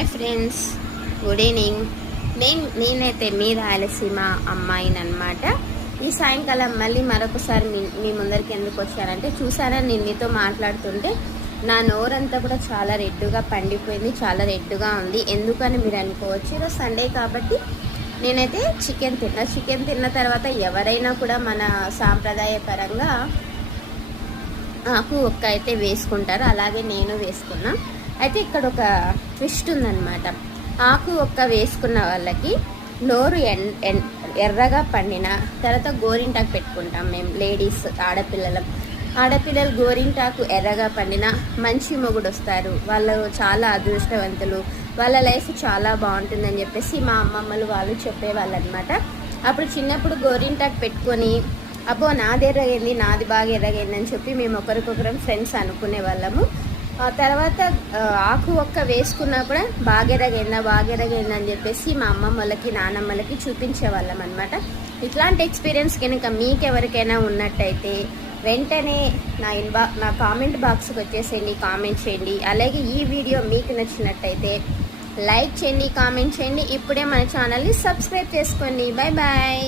Hi friends, good evening. నేనైతే మీ రాయలసీమ అమ్మాయినమాట. ఈ సాయంకాలం మళ్ళీ మరొకసారి మీ ముందరికి ఎందుకు వచ్చానంటే, చూసారా నేను మీతో మాట్లాడుతుంటే నా నోరంతా కూడా చాలా రెడ్డుగా పండిపోయింది, చాలా రెడ్డుగా ఉంది. ఎందుకని మీరు అనుకోవచ్చు, ఈరోజు సండే కాబట్టి నేనైతే చికెన్ తిన్న తర్వాత ఎవరైనా కూడా మన సాంప్రదాయపరంగా ఆకు ఒక్క అయితే వేసుకుంటారు, అలాగే నేను వేసుకున్నా. అయితే ఇక్కడ ఒక ట్విస్ట్ ఉందన్నమాట. ఆకు ఒక్క వేసుకున్న వాళ్ళకి నోరు ఎర్రగా పండిన తర్వాత గోరింటాకు పెట్టుకుంటాం మేము లేడీస్, ఆడపిల్లలు గోరింటాకు ఎర్రగా పండిన మంచి మొగుడు వస్తారు, వాళ్ళు చాలా అదృష్టవంతులు, వాళ్ళ లైఫ్ చాలా బాగుంటుందని చెప్పేసి మా అమ్మమ్మలు వాళ్ళు చెప్పేవాళ్ళు అనమాట. అప్పుడు చిన్నప్పుడు గోరింటాకు పెట్టుకొని అబ్బో నాది ఎర్రగైంది, నాది బాగా ఎర్రగైంది అని చెప్పి మేము ఒకరికొకరం ఫ్రెండ్స్ అనుకునే వాళ్ళము. ఆ తర్వాత ఆకు ఒక్క వేసుకున్నా కూడా బాగా ఎర్రగైంది అని చెప్పేసి మా అమ్మమ్మలకి నానమ్మలకి చూపించేవాళ్ళం అనమాట. ఇట్లాంటి ఎక్స్పీరియన్స్ కనుక మీకెవరికైనా ఉన్నట్టయితే వెంటనే నా కామెంట్ బాక్స్కి వచ్చేసేయండి, కామెంట్ చేయండి. అలాగే ఈ వీడియో మీకు నచ్చినట్టయితే లైక్ చేయండి, కామెంట్ చేయండి. ఇప్పుడే మన ఛానల్ని సబ్స్క్రైబ్ చేసుకోండి. Bye bye.